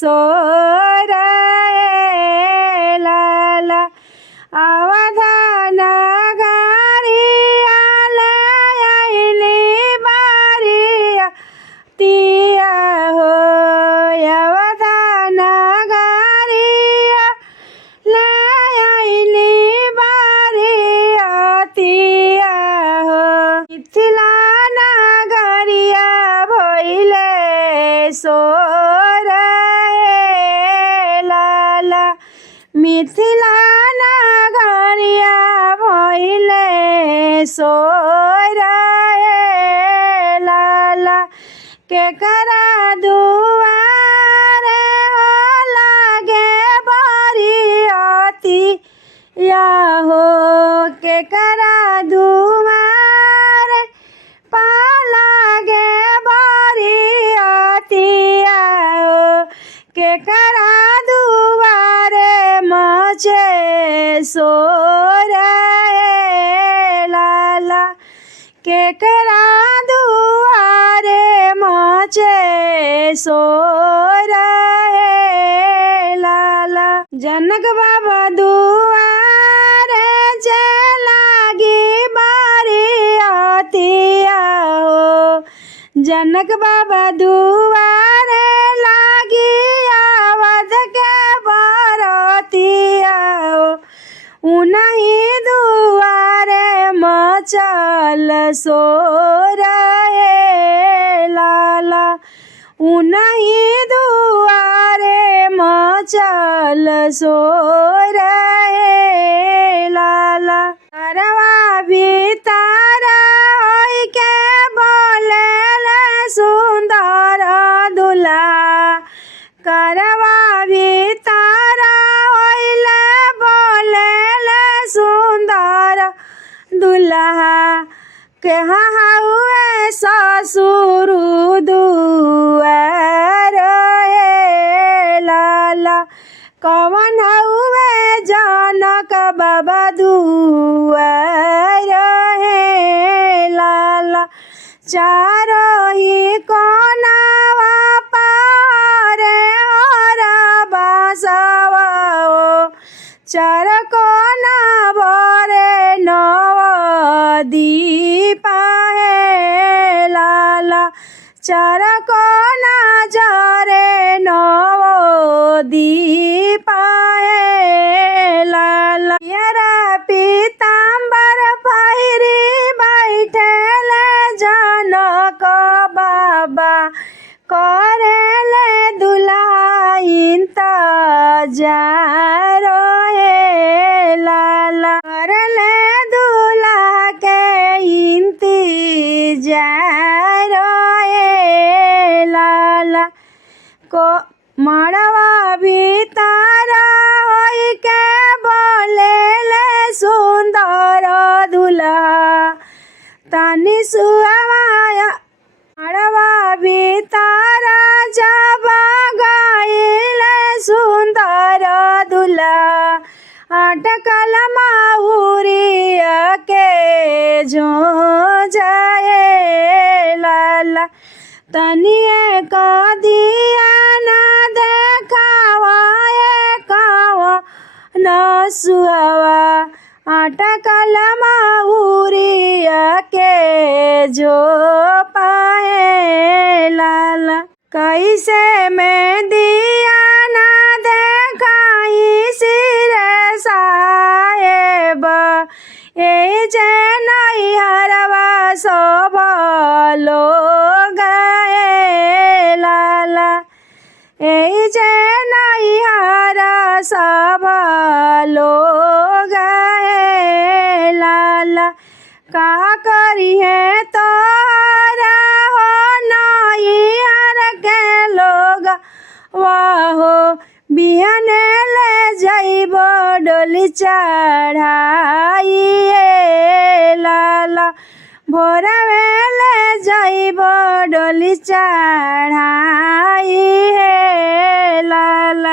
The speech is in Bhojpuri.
सोर लाला अवधान गारिया लयली बारिया तिया हो अवधान गारिया लयली बारिया तिया हो मिथिला नगरिया भइले सोर लाला मिथिला नगरिया भइले सोर लाला केकरा दुआरे हो लागे बरियती या हो केकरा दुआरे पालागे बरियतिया हो केकरा दुआरे मचे सोर लाला केकरा दुआरे मचे सोर लाला जनक बाबा दुआरे जे लागी बारियतिया हो जनक बाबा दुआरे लागी आवध के बरतिया हो उनही दुआरे मचल सोर लाला उनही दुआरे मचल सोर लाला करवा भीतर होई के बोलेल सुंदर दुल्हा करवा भीतर होइले बोलेल सुंदर दुल्हा के हुए ससुर दुआर लाला कवन हुए जनक बाबा दुआर लाला चारों ही कोनावा पारे हरा बासवा चार कोना भरे नव दीपा लाला चार कोना जरे नव दीपा लाला यरा पीताम्बर पहिरी बैठेले जनक बाबा करेले दुल्हा इंतजार लाला करले दुल्हा के इंतजार लाला को मड़वा भीतर होई के बोलेले सुंदर दुल्हा तनि सुहावाया मड़वा भीतर जब गइले सुंदर दुल्हा अटकल माहुरिया के जो जाए लाला तनिए का दिया ना देखावा कावा न सुहावा अटकल माहुरिया के जो पाए लाला कैसे में दिया ना देखाई सिर साहेब ए जे नैहरवा सब लोग लाला ए जे नैहरा सब लोग लाला का करी है तोरा हो नैहर के लोग वाहो बिहने ले जाइब डोली चढ़ाई लाला भोरवे ले जाइब डोली चढ़ाई लाला।